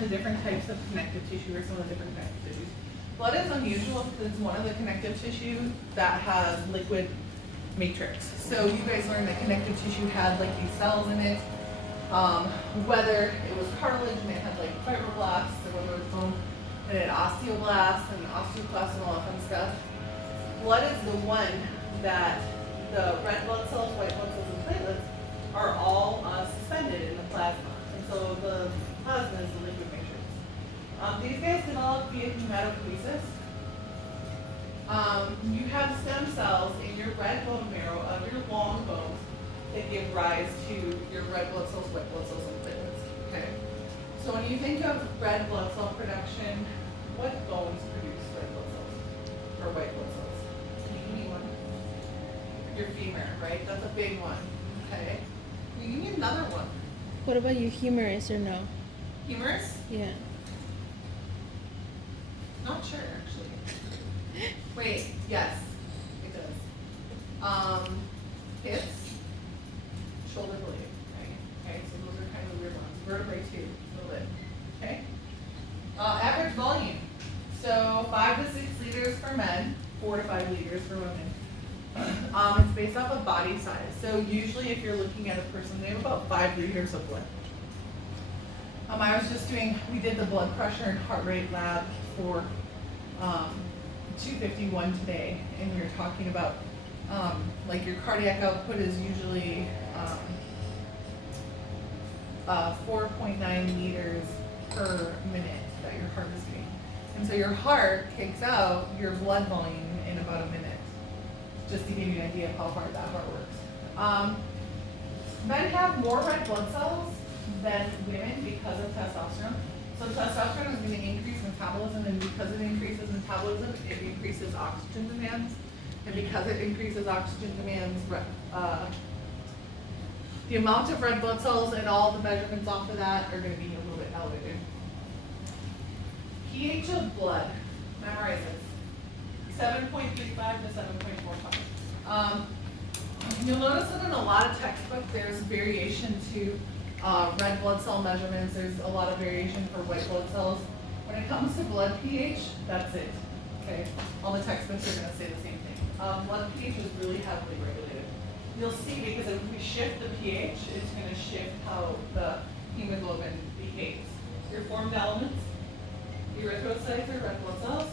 the different types of connective tissue or some of the different connective tissues. Blood is unusual because it's one of the connective tissue that has liquid matrix. So you guys learned that connective tissue had like these cells in it. Whether it was cartilage and it had like fibroblasts, or whether it was bone and it had osteoblasts and osteoclasts and all that fun stuff. Blood is the one that the red blood cells, white blood cells, and platelets are all suspended in the plasma. And so the plasma is the liquid matrix. These guys develop via hematopoiesis. You have stem cells in your red bone marrow of your long bones that give rise to your red blood cells, white blood cells, and platelets. Okay. So when you think of red blood cell production, what bones produce red blood cells or white blood cells? Can you give me one? Your femur, right? That's a big one. Okay. Can you give me another one? What about your humerus or no? Humerus? Yeah. Not sure actually. Wait, yes, it does. Hips, shoulder blade, right? Okay, so those are kind of the weird ones. Vertebrae too, a little bit. Okay. Average volume. So 5 to 6 liters for men, 4 to 5 liters for women. It's based off of body size. So usually if you're looking at a person, they have about 5 liters of blood. I was just we did the blood pressure and heart rate lab for 251 today, and we were talking about like your cardiac output is usually 4.9 liters per minute that your heart is doing. And so your heart kicks out your blood volume in about a minute, just to give you an idea of how hard that heart works. Men have more red blood cells than women because of testosterone. So testosterone is going to increase metabolism, and because it increases metabolism, it increases oxygen demands. And because it increases oxygen demands, the amount of red blood cells and all the measurements off of that are going to be a little bit elevated. pH of blood, memorize this, 7.35 to 7.45. You'll notice that in a lot of textbooks there's variation to red blood cell measurements. There's a lot of variation for white blood cells. When it comes to blood pH, that's it. Okay, all the textbooks are going to say the same thing. Blood pH is really heavily regulated. You'll see, because if we shift the pH, it's going to shift how the hemoglobin behaves. Your formed elements, erythrocytes are red blood cells,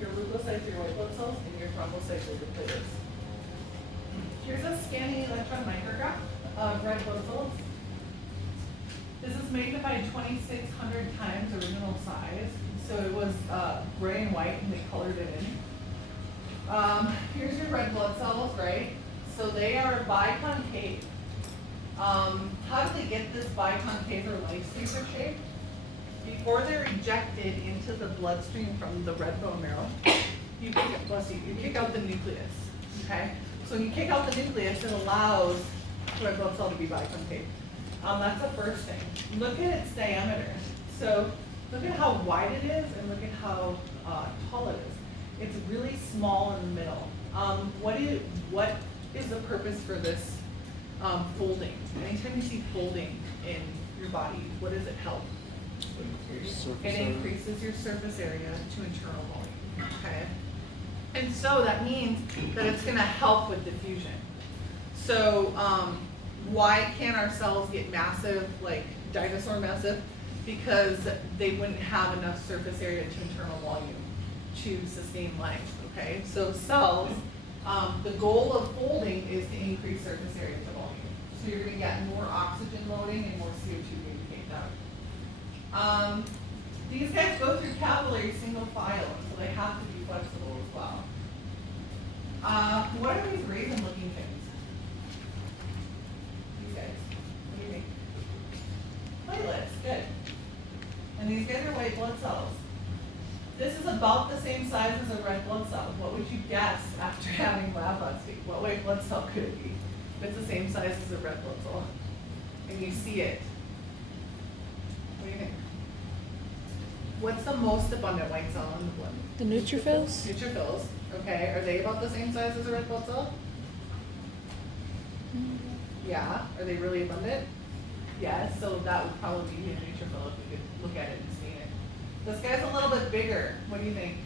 your leukocytes are your white blood cells, and your thrombocytes are your platelets. Here's a scanning electron micrograph of red blood cells. This is magnified 2,600 times original size. So it was gray and white, and they colored it in. Here's your red blood cells, right? So they are biconcave. How do they get this biconcave or lysaber shape? Before they're ejected into the bloodstream from the red bone marrow, you kick out the nucleus. Okay? So when you kick out the nucleus, it allows the red blood cell to be biconcave. That's the first thing. Look at its diameter. So look at how wide it is, and look at how tall it is. It's really small in the middle. What is the purpose for this folding? Anytime you see folding in your body, what does it help? It increases your surface area to internal volume. Okay, and so that means that it's going to help with diffusion. So why can't our cells get massive, like dinosaur massive? Because they wouldn't have enough surface area to internal volume to sustain life. Okay, so cells, the goal of folding is to increase surface area to volume. So you're going to get more oxygen loading and more CO2 being kicked out. These guys go through capillary single file, so they have to be flexible as well. What are these raisin-looking things? These guys. What do you think? Platelets. Good. And these guys are white blood cells. This is about the same size as a red blood cell. What would you guess after having lab busting? What white blood cell could it be? If it's the same size as a red blood cell, and you see it, what do you think? What's the most abundant white cell in the blood? The neutrophils? Neutrophils. Okay. Are they about the same size as a red blood cell? Yeah. Are they really abundant? Yes, so that would probably be a neutrophil if we could look at it and see it. This guy's a little bit bigger. What do you think?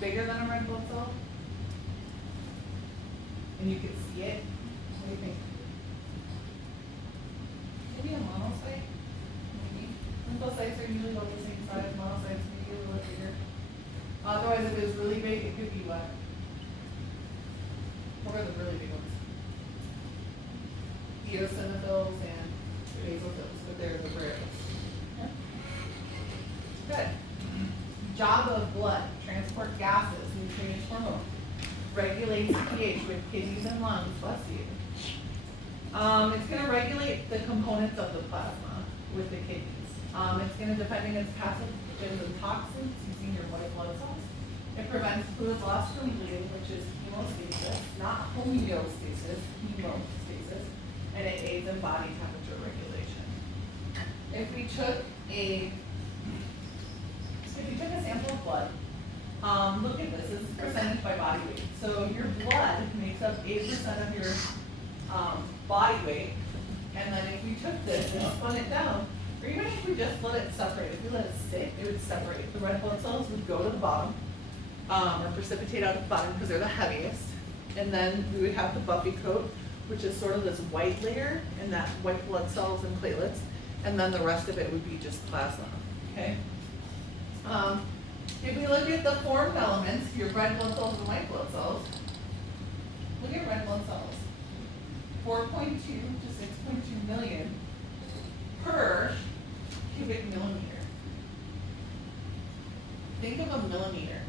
Bigger than a red blood cell? And you can see it? What do you think? Maybe a monocyte? Maybe. Lymphocytes are usually about the same size. Monocytes maybe a little bit bigger. Otherwise, if it was really big, it could be what? What are the really big ones? Eosinophils and basophils, but they're the rarest. Yeah. Good. Job of blood: transport gases, nutrients, hormones. Regulates pH with kidneys and lungs. Bless you. It's going to regulate the components of the plasma with the kidneys. It's going to defend against pathogens and toxins using your white blood cells. It prevents fluid loss from bleeding, which is hemostasis, not homeostasis, hemostasis, and it aids in body temperature regulation. If you took a sample of blood, look at this. This is percentage by body weight. So your blood makes up 8% of your body weight, and then if we took this and spun it down, or even if we just let it separate, if we let it sit, it would separate. The red blood cells would go to the bottom, or precipitate out at the bottom because they're the heaviest, and then we would have the buffy coat, which is sort of this white layer, and that white blood cells and platelets, and then the rest of it would be just plasma, okay? If we look at the formed elements, your red blood cells and white blood cells, look at red blood cells. 4.2 to 6.2 million per cubic millimeter. Think of a millimeter.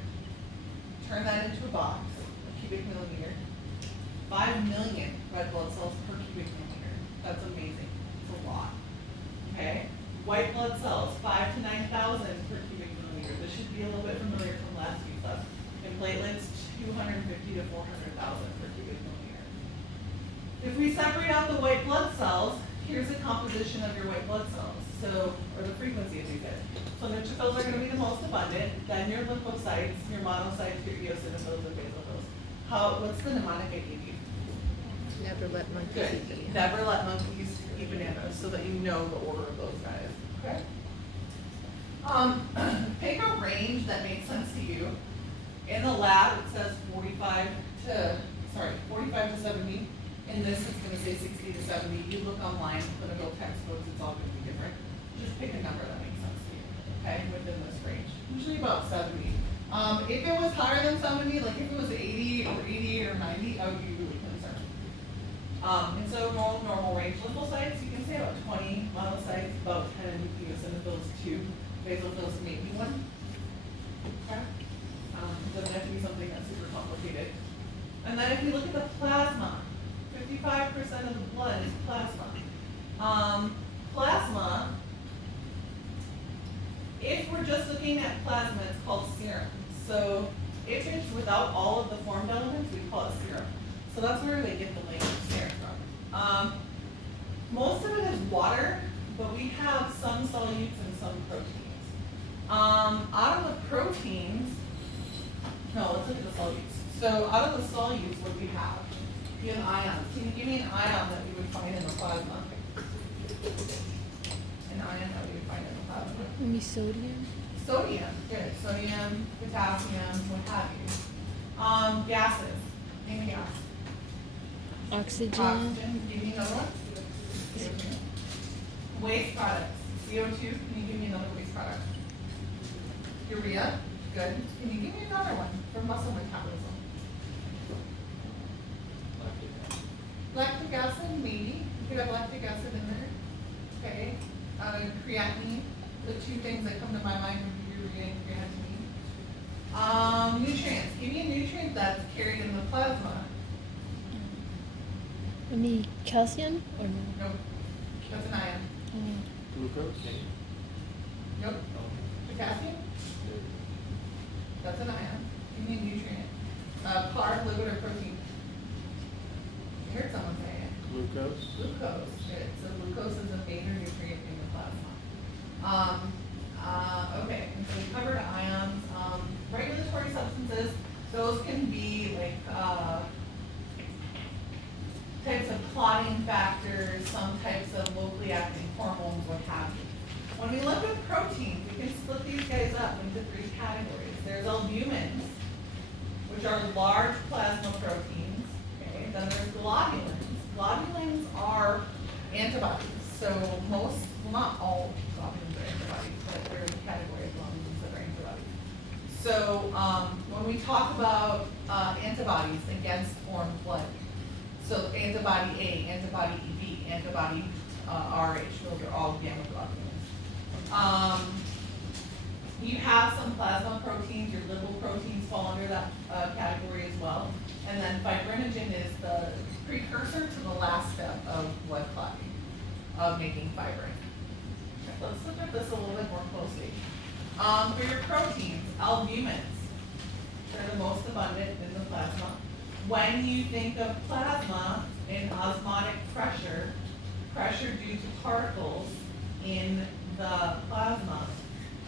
Turn that into a box, a cubic millimeter. 5 million red blood cells per cubic millimeter. That's amazing. It's a lot. Okay? White blood cells, 5 to 9,000 per cubic millimeter. This should be a little bit familiar from last week's lesson. And platelets, 250 to 400,000 per cubic millimeter. If we separate out the white blood cells, here's the composition of your white blood cells. So, or the frequency as we said. So neutrophils are going to be the most abundant, then your lymphocytes, your monocytes, your eosinophils, and basophils. What's the mnemonic I gave you? Never let monkeys Good. eat bananas. Never let monkeys eat bananas, so that you know the order of those guys. Okay. Pick a range that makes sense to you. In the lab, it says 45 to 70. In this, it's going to say 60 to 70. You look online, clinical textbooks, it's all going to be different. Just pick a number that makes sense to you, okay, within this range. Usually about 70. If it was higher than 70, like if it was 80 or 88 or 90, I would be really concerned. And so normal range lymphocytes, you can say about 20, monocytes, about 10, eosinophils 2, basophils maybe 1. Okay? It doesn't have to be something that's super complicated. And then if you look at the plasma, 55% of the blood is plasma. Plasma, if we're just looking at plasma, it's called serum. So if it's without all of the formed elements, we call it serum. So that's where they get the language serum from. Most of it is water, but we have some solutes and some proteins. Out of the proteins, no, let's look at the solutes. So out of the solutes, what do we have? You have ions. Can you give me an ion that we would find in the plasma? An ion that we would find in the plasma. Maybe sodium. Sodium, good. Sodium, potassium, what have you. Gases. Name a gas. Oxygen. Oxygen. Give me another one. Waste products. CO2. Can you give me another waste product? Urea. Good. Can you give me another one for muscle metabolism? Lactic acid, maybe. You could have lactic acid in there. Okay. Creatinine. The two things that come to my mind would be urea and creatinine. Nutrients. Give me a nutrient that's carried in the plasma. Maybe calcium or no? Nope. That's an ion. Glucose? Nope. Potassium? That's an ion. Give me a nutrient. Carb, lipid, or protein. You heard someone say it. Glucose? Glucose. Good. So glucose is a major nutrient in the plasma. Okay, and so we covered ions. Regulatory substances, those can be like types of clotting factors, some types chemically acting hormones, what have you. When we look at proteins, we can split these guys up into three categories. There's albumins, which are large plasma proteins. Okay, then there's globulins. Globulins are antibodies. So most, well, not all globulins are antibodies, but there's a category of globulins that are antibodies. So when we talk about antibodies against foreign blood, so antibody A, antibody B, antibody RH, those are all gamma globulins. You have some plasma proteins, your lipid proteins fall under that category as well. And then fibrinogen is the precursor to the last step of blood clotting, of making fibrin. Let's look at this a little bit more closely. For your proteins, albumins, they're the most abundant in the plasma. When you think of plasma in osmotic pressure, pressure due to particles in the plasma,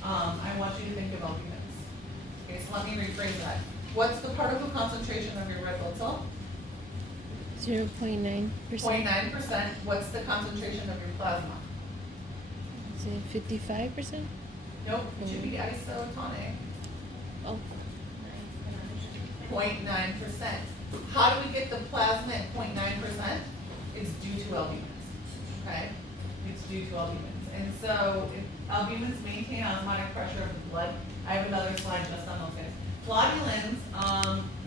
I want you to think of albumins. Okay, so let me rephrase that. What's the particle concentration of your red blood cell? 0.9%. 0.9%. What's the concentration of your plasma? Is it 55%? Nope, it should be isotonic. Oh, 0.9%. How do we get the plasma at 0.9%? It's due to albumins, okay? It's due to albumins. And so if albumins maintain osmotic pressure of the blood. I have another slide just on those guys. Globulins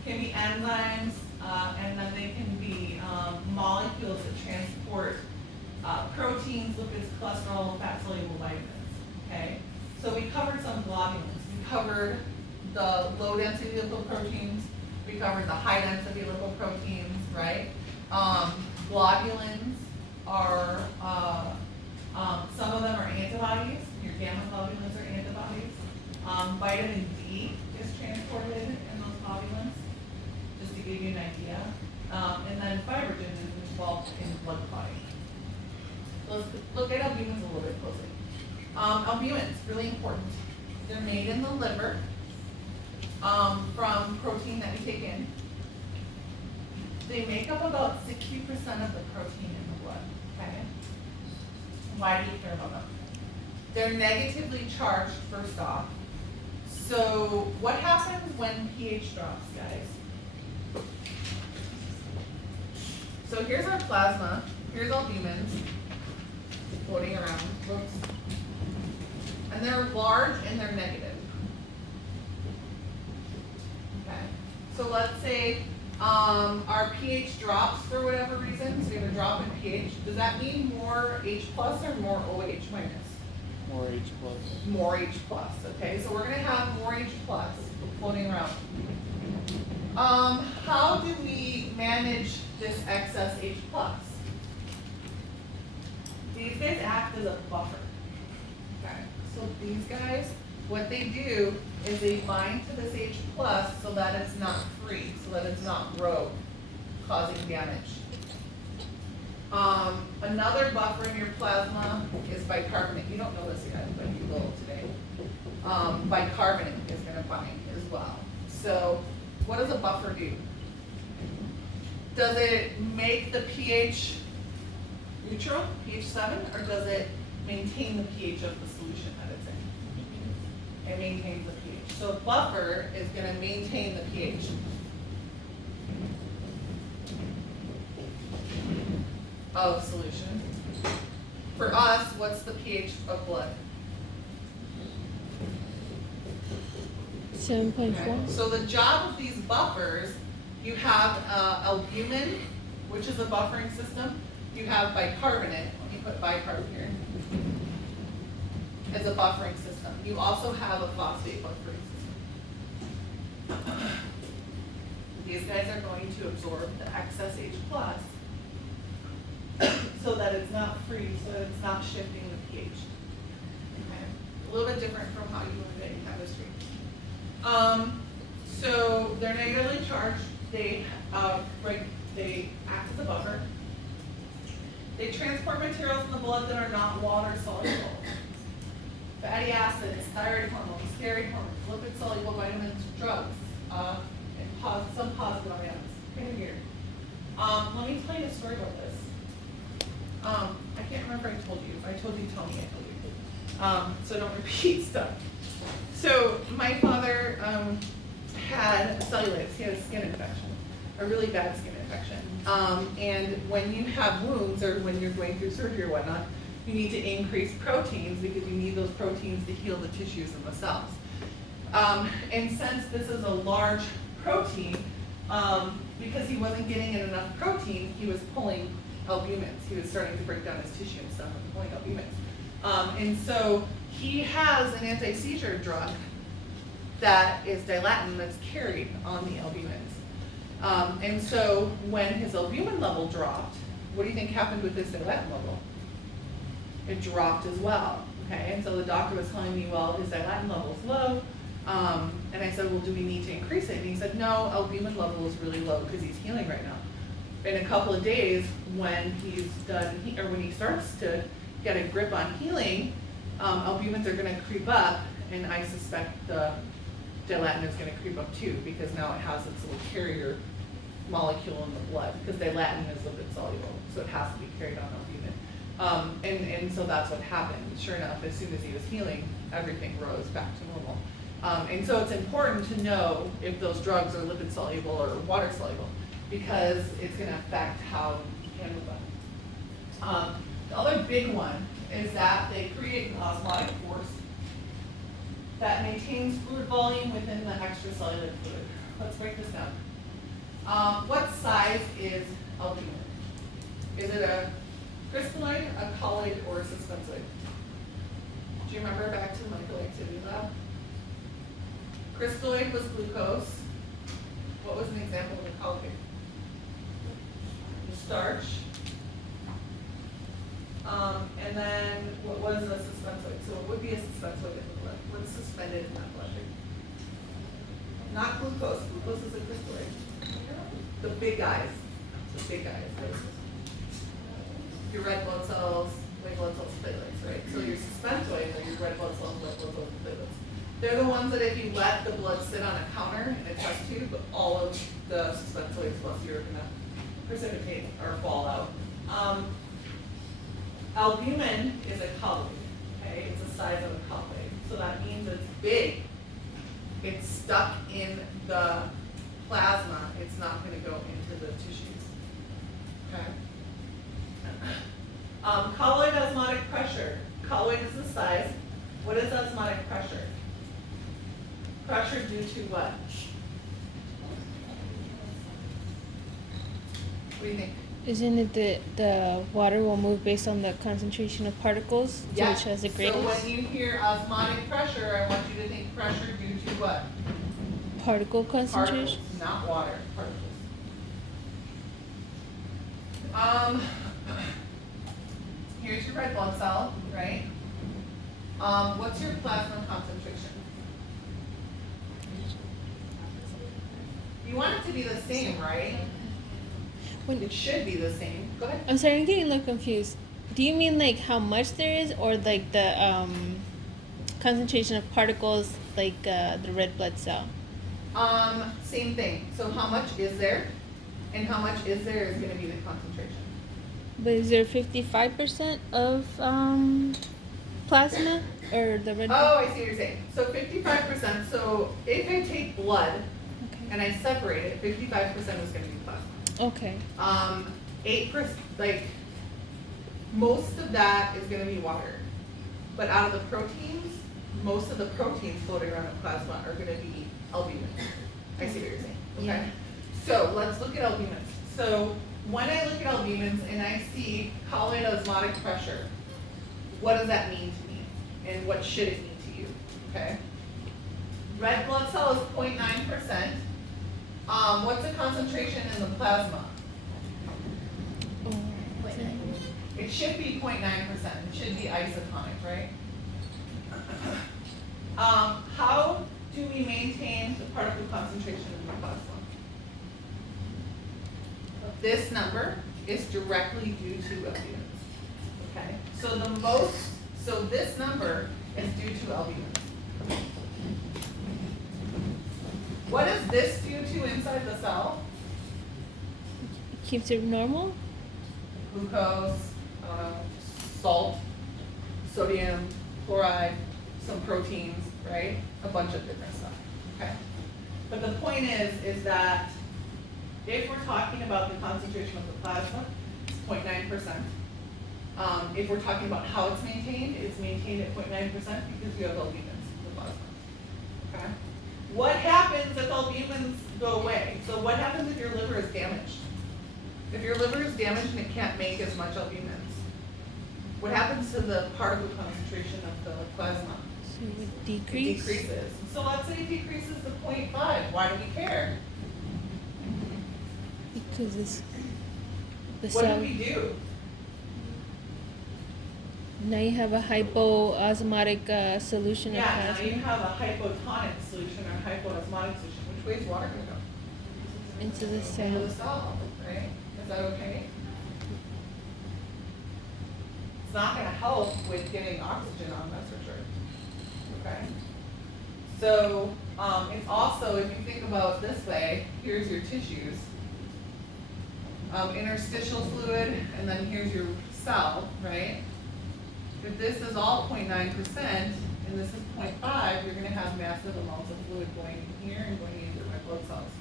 can be enzymes, and then they can be molecules that transport proteins, lipids, cholesterol, fat-soluble vitamins, okay? So we covered some globulins. We covered the low-density lipoproteins. We covered the high-density lipoproteins, right? Globulins are, some of them are antibodies. Your gamma globulins are antibodies. Vitamin D is transported in those globulins, just to give you an idea. And then fibrinogen is involved in blood clotting. So let's look at albumins a little bit closely. Albumins, really important. They're made in the liver from protein that we take in. They make up about 60% of the protein in the blood, okay? Why do you care about them? They're negatively charged, first off. So what happens when pH drops, guys? So here's our plasma, here's albumins floating around, whoops. And they're large and they're negative. Okay, so let's say our pH drops for whatever reason, so we have a drop in pH. Does that mean more H plus or more OH minus? More H plus. More H plus, okay, so we're gonna have more H plus floating around. How do we manage this excess H plus? These guys act as a buffer. Okay, so these guys, what they do is they bind to this H plus so that it's not free, so that it's not rogue, causing damage. Another buffer in your plasma is bicarbonate. You don't know this yet, but you will today. Bicarbonate is going to bind as well. So what does a buffer do? Does it make the pH neutral, pH 7, or does it maintain the pH of the solution that it's in? It maintains the pH. So a buffer is going to maintain the pH. Of solution. For us, what's the pH of blood? 7.4. So the job of these buffers, you have albumin, which is a buffering system. You have bicarbonate. Let me put bicarb here. As a buffering system. You also have a phosphate buffering system. These guys are going to absorb the excess H plus so that it's not free, so that it's not shifting the pH. Okay. A little bit different from how you learned it in chemistry. So they're negatively charged. They act as a buffer. They transport materials in the blood that are not water soluble. Fatty acids, thyroid hormones, steroid hormones, lipid soluble vitamins, drugs, and some positive ions. Kind of weird. Let me tell you a story about this. I can't remember if I told you. He'll be Tony, I believe. So don't repeat stuff. So my father had cellulitis. He had a skin infection, a really bad skin infection. And when you have wounds or when you're going through surgery or whatnot, you need to increase proteins because you need those proteins to heal the tissues and the cells. And since this is a large protein, because he wasn't getting in enough protein, he was pulling albumins. He was starting to break down his tissue and stuff and pulling albumins. And so he has an anti-seizure drug that is dilatin that's carried on the albumins. And so when his albumin level dropped, what do you think happened with this dilatin level? It dropped as well, okay? And so the doctor was telling me, well, his dilatin level is low. And I said, well, do we need to increase it? And he said, no, albumin level is really low because he's healing right now. In a couple of days, when he's done, or when he starts to get a grip on healing, albumins are going to creep up, and I suspect the dilatin is going to creep up too, because now it has its little carrier molecule in the blood, because dilatin is lipid soluble, so it has to be carried on albumin. And so that's what happened. Sure enough, as soon as he was healing, everything rose back to normal. And so it's important to know if those drugs are lipid soluble or water soluble, because it's going to affect how you handle them. The other big one is that they create an osmotic force that maintains fluid volume within the extracellular fluid. Let's break this down. What size is albumin? Is it a crystalloid, a colloid, or a suspensoid? Do you remember back to the molecular activity lab? Crystalloid was glucose. What was an example of a colloid? The starch. And then what was a suspensoid? So what would be a suspensoid in the blood? What's suspended in that blood? Not glucose. Glucose is a crystalloid. The big guys. The big guys. Right? Your red blood cells, white blood cells, platelets, right? So your suspensoids are your red blood cells, white blood cells, and platelets. They're the ones that if you let the blood sit on a counter in a test tube, all of the suspensoids plus you're gonna precipitate or fall out. Albumin is a colloid, okay? It's the size of a colloid. So that means it's big. It's stuck in the plasma. It's not gonna go into the tissues, okay? Colloid osmotic pressure. Colloid is the size. What is osmotic pressure? Pressure due to what? What do you think? Isn't it the water will move based on the concentration of particles, to which has the greatest? So when you hear osmotic pressure, I want you to think pressure due to what? Particle concentration? Particles, not water, particles. Here's your red blood cell, right? What's your plasma concentration? You want it to be the same, right? It should be the same. Go ahead. I'm sorry, I'm getting a little confused. Do you mean like how much there is, or like the concentration of particles, like the red blood cell? Same thing. So how much is there, and how much is there is going to be the concentration. But is there 55% of plasma or the red? Oh, I see what you're saying. So 55%. So if I take blood and I separate it, 55% is going to be plasma. Okay. 8%, like most of that is going to be water, but out of the proteins, most of the proteins floating around in plasma are going to be albumin. I see what you're saying. Okay. Yeah. So let's look at albumins. So when I look at albumins and I see colloid osmotic pressure, what does that mean to me, and what should it mean to you? Okay. Red blood cell is 0.9%. What's the concentration in the plasma? It should be 0.9%. It should be isotonic, right? How do we maintain the particle concentration in the plasma? This number is directly due to albumins. Okay? So this number is due to albumins. What does this do to inside the cell? Keeps it normal? Glucose, salt, sodium, chloride, some proteins, right? A bunch of different stuff, okay? But the point is that if we're talking about the concentration of the plasma, it's 0.9%. If we're talking about how it's maintained at 0.9% because you have albumins in the plasma, okay? What happens if albumins go away? So what happens if your liver is damaged? If your liver is damaged and it can't make as much albumins, what happens to the particle concentration of the plasma? So it would It decrease. decreases. So let's say it decreases to 0.5. Why do we care? Because it's the What cell. do we do? Now you have a hypoosmotic solution of Yeah, now plasma you have a hypotonic solution or hypoosmotic solution. Which way is water going to go? into the Into cell. the cell, right? Is that okay? It's not going to help with getting oxygen on, that's for sure. Okay? So, it's also, if you think about it this way, here's your tissues. Interstitial fluid, and then here's your cell, right? If this is all 0.9% and this is 0.5, you're going to have massive amounts of fluid going in here and going into red blood cells.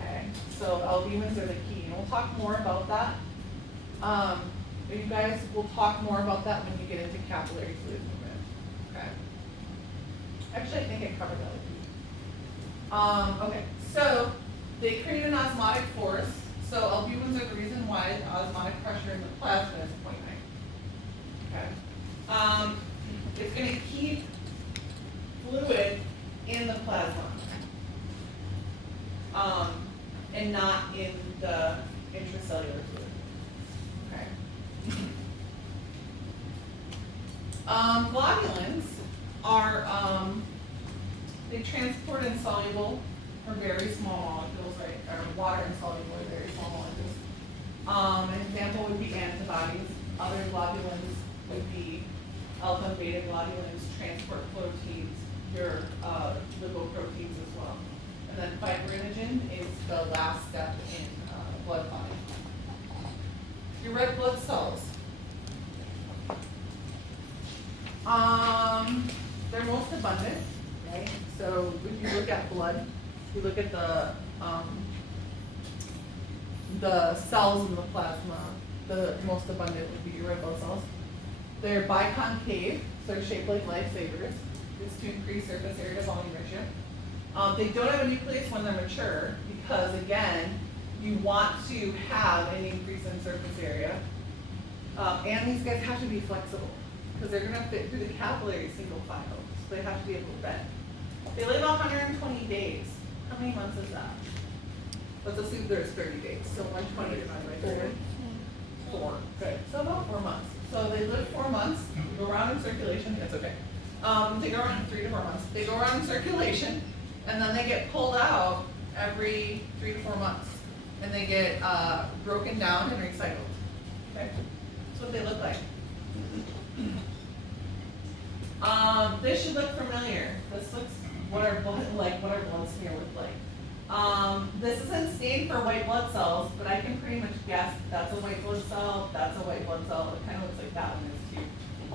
Okay, so albumins are the key, and we'll talk more about that. You guys will talk more about that when you get into capillary fluid movement. Okay. Actually, I think I covered that with you. Okay, so they create an osmotic force. So albumins are the reason why the osmotic pressure in the plasma is 0.9. Okay. It's going to keep fluid in the plasma, and not in the intracellular fluid. Okay. Globulins are they transport insoluble or very small molecules, right? Or water insoluble or very small molecules. An example would be antibodies. Other globulins would be alpha and beta globulins transport proteins, your lipoproteins as well. And then fibrinogen is the last step in blood body. Your red blood cells. They're most abundant, right? So if you look at blood, you look at the cells in the plasma, the most abundant would be your red blood cells. They're biconcave, so they're shaped like lifesavers. This to increase surface area to volume ratio. They don't have a nucleus when they're mature because, again, you want to have an increase in surface area. And these guys have to be flexible because they're going to fit through the capillary single file, so they have to be able to bend. They live 120 days. How many months is that? Let's assume there's 30 days, so 120 divided by 4. Good. So about 4 months. So they live 4 months, go around in circulation. That's okay. They go around 3 to 4 months. They go around in circulation, and then they get pulled out every 3 to 4 months, and they get broken down and recycled. Okay, that's what they look like. This should look familiar. This looks what our blood smear look like. This isn't stained for white blood cells, but I can pretty much guess that's a white blood cell, that's a white blood cell. It kind of looks like that one is too.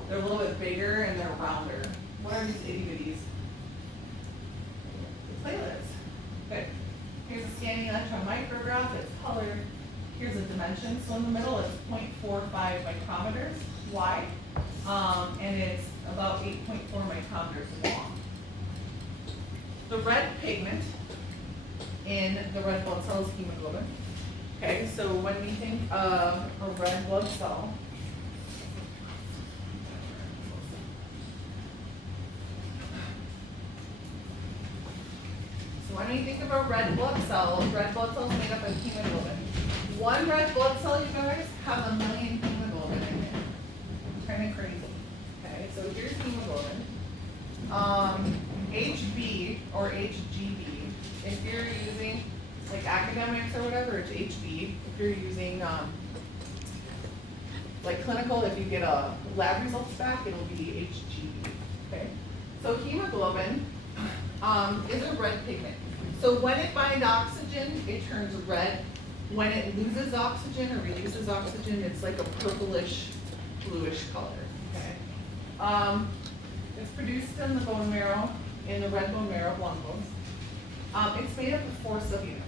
They're a little bit bigger and they're rounder. What are these itty bitties? The platelets. Good. Here's a scanning electron micrograph. It's colored. Here's a dimension. So in the middle it's 0.45 micrometers wide, and it's about 8.4 micrometers long. The red pigment in the red blood cell is hemoglobin. Okay, so when we think of a red blood cell, when we think of a red blood cell is made up of hemoglobin. One red blood cell, you guys, has 1 million hemoglobin in it. It's kind of crazy. Okay, so here's hemoglobin. HB or HGB, if you're using, like academics or whatever, it's HB. If you're using, like clinical, if you get a lab results back, it'll be HGB, okay? So hemoglobin is a red pigment. So when it binds oxygen, it turns red. When it loses oxygen or releases oxygen, it's like a purplish, bluish color, okay? It's produced in the bone marrow, in the red bone marrow of long bones. It's made up of 4 subunits,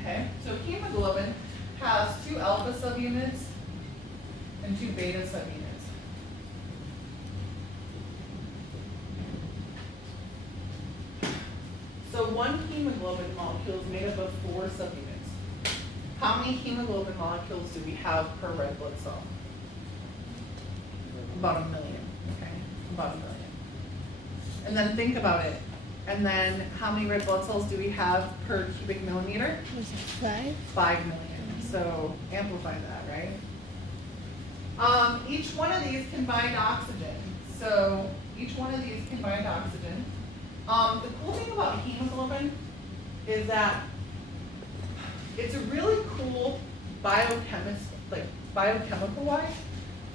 okay? So hemoglobin has 2 alpha subunits and 2 beta subunits. So one hemoglobin molecule is made up of 4 subunits. How many hemoglobin molecules do we have per red blood cell? About 1 million, okay? About 1 million. And then think about it. And then how many red blood cells do we have per cubic millimeter? Was it 5? 5 million. So amplify that, right? Each one of these can bind oxygen. So each one of these can bind oxygen. The cool thing about hemoglobin is that it's a really cool biochemical wise,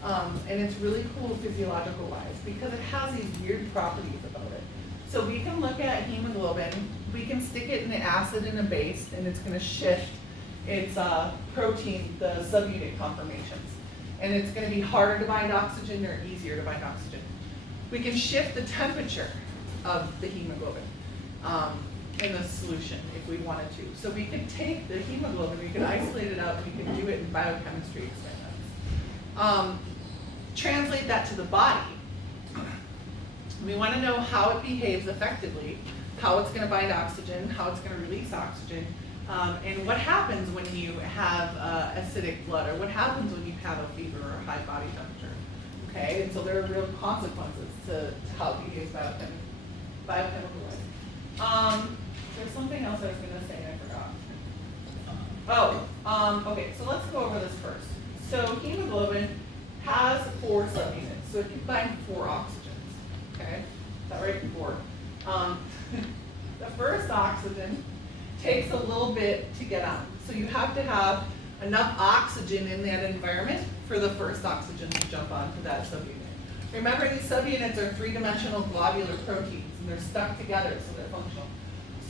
and it's really cool physiological wise because it has these weird properties about it. So we can look at hemoglobin, we can stick it in an acid and a base, and it's going to shift its protein, the subunit conformations. And it's going to be harder to bind oxygen or easier to bind oxygen. We can shift the temperature of the hemoglobin in the solution if we wanted to. So we could take the hemoglobin, we could isolate it out, we could do it in biochemistry experiments. Translate that to the body. We want to know how it behaves effectively, how it's going to bind oxygen, how it's going to release oxygen, and what happens when you have acidic blood, or what happens when you have a fever or a high body temperature. Okay, and so there are real consequences to how it behaves biochemical wise. There's something else I was going to say and I forgot. Okay, so let's go over this first. So hemoglobin has 4 subunits, so it can bind 4 oxygens. Okay, is that right? 4. The first oxygen takes a little bit to get on. So you have to have enough oxygen in that environment for the first oxygen to jump onto that subunit. Remember, these subunits are 3-dimensional globular proteins, and they're stuck together, so they're functional.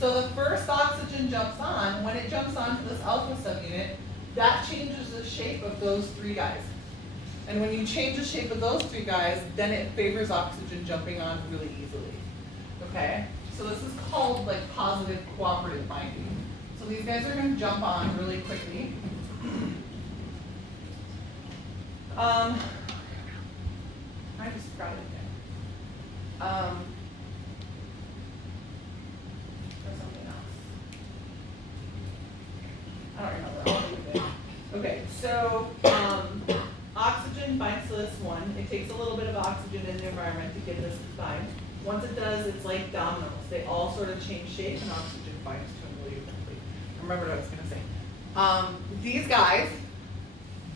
So the first oxygen jumps on. When it jumps onto this alpha subunit, that changes the shape of those 3 guys. And when you change the shape of those 3 guys, then it favors oxygen jumping on really easily. Okay? So this is called like positive cooperative binding. So these guys are going to jump on really quickly. I just forgot it again. There's something else. I don't remember. I'll leave it. Okay, so oxygen binds to this one. It takes a little bit of oxygen in the environment to get this to bind. Once it does, it's like dominoes. They all sort of change shape, and oxygen binds to them really quickly. I remember what I was going to say. These guys,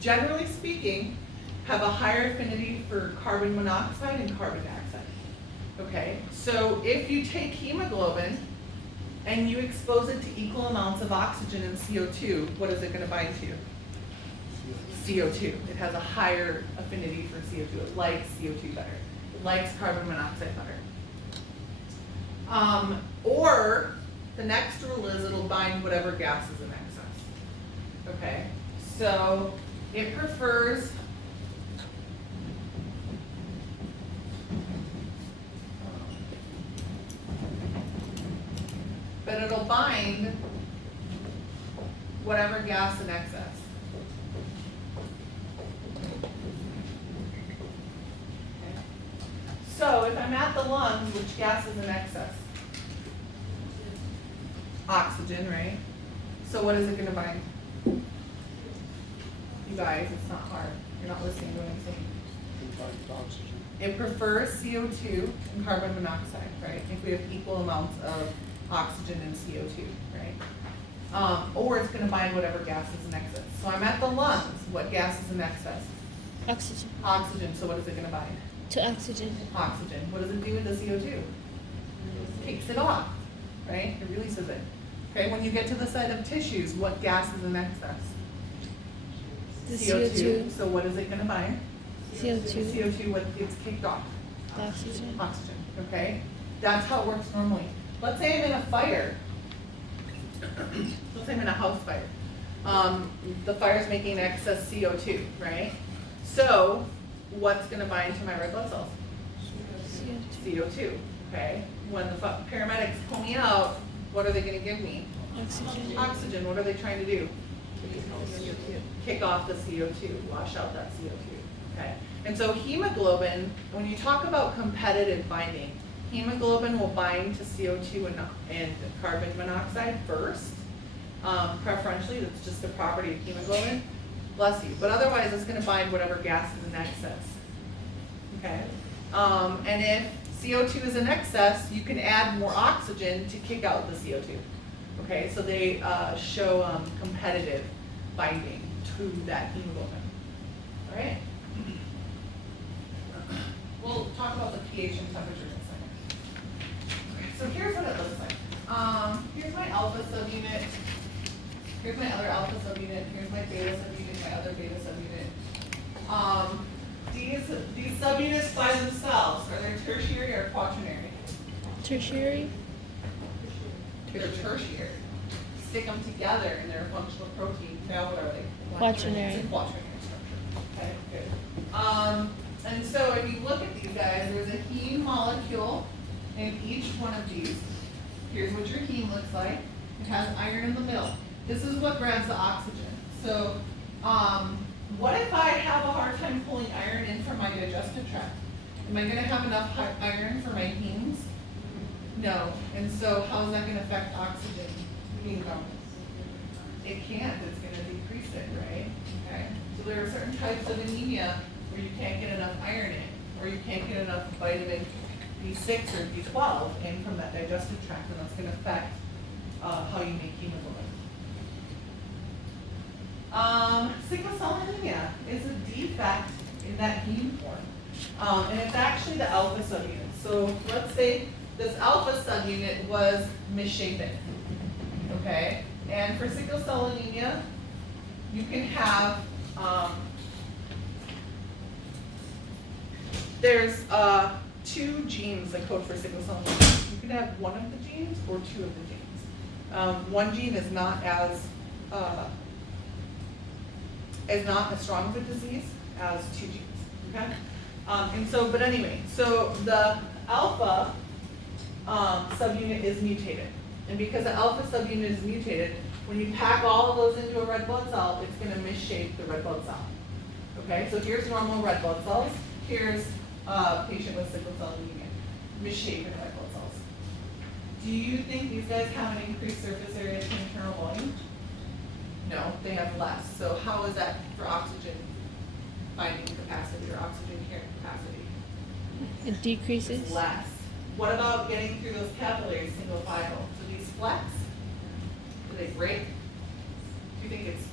generally speaking, have a higher affinity for carbon monoxide and carbon dioxide. Okay, so if you take hemoglobin and you expose it to equal amounts of oxygen and CO2, what is it going to bind to? CO2. It has a higher affinity for CO2. It likes CO2 better. It likes carbon monoxide better. Or the next rule is it'll bind whatever gas is in excess. Okay, so it prefers but it'll bind whatever gas in excess. Okay. So if I'm at the lungs, which gas is in excess? Oxygen, right? So what is it going to bind? You guys, it's not hard. You're not listening to what I'm saying. It prefers CO2 and carbon monoxide, right? If we have equal amounts of oxygen and CO2, right? Or it's going to bind whatever gas is in excess. So I'm at the lungs. What gas is in excess? Oxygen. Oxygen. So what is it going to bind? To oxygen. Oxygen. What does it do with the CO2? Takes it off, right? It releases it. Okay, when you get to the side of tissues, what gas is in excess? The CO2. So what is it going to bind? CO2. CO2, what gets kicked off? Oxygen. Oxygen, okay? That's how it works normally. Let's say I'm in a fire. Let's say I'm in a house fire. The fire's making excess CO2, right? So what's going to bind to my red blood cells? CO2, okay? When the paramedics pull me out, what are they gonna give me? Oxygen. Oxygen. What are they trying to do? Kick off the CO2, wash out that CO2, okay? And so hemoglobin, when you talk about competitive binding, hemoglobin will bind to CO2 and carbon monoxide first. Preferentially, that's just a property of hemoglobin. Bless you. But otherwise, it's going to bind whatever gas is in excess. Okay? And if CO2 is in excess, you can add more oxygen to kick out the CO2. Okay? So they show competitive binding to that hemoglobin. All right? We'll talk about the pH and temperature in a second. Okay, so here's what it looks like. Here's my alpha subunit. Here's my other alpha subunit. Here's my beta subunit, my other beta subunit. These subunits by themselves, are they tertiary or quaternary? Tertiary. They're tertiary. Stick them together and they're a functional protein. Now what are they? Quaternary. It's a quaternary structure. Okay, good. And so if you look at these guys, there's a heme molecule in each one of these. Here's what your heme looks like. It has iron in the middle. This is what grabs the oxygen. So what if I have a hard time pulling iron in from my digestive tract? Am I going to have enough iron for my hemes? No. And so how is that going to affect oxygen being gone? It can't. It's going to decrease it, right? Okay. So there are certain types of anemia where you can't get enough iron in, or you can't get enough vitamin B6 or B12 in from that digestive tract, and that's going to affect how you make hemoglobin. Sickle cell anemia is a defect in that heme form, and it's actually the alpha subunit. So let's say this alpha subunit was misshapen, okay? And for sickle cell anemia, you can have there's 2 genes that code for sickle cell anemia. You can have one of the genes or 2 of the genes. One gene is not as strong of a disease as 2 genes. Okay, and so, but anyway, so the alpha subunit is mutated, and because the alpha subunit is mutated, when you pack all of those into a red blood cell, it's going to misshape the red blood cell. Okay, so here's normal red blood cells. Here's a patient with sickle cell anemia, misshapen red blood cells. Do you think these guys have an increased surface area to internal volume? No, they have less. So how is that for oxygen binding capacity or oxygen carrying capacity? It decreases. It's less. What about getting through those capillaries single file? Do these flex? Do they break? Do you think it's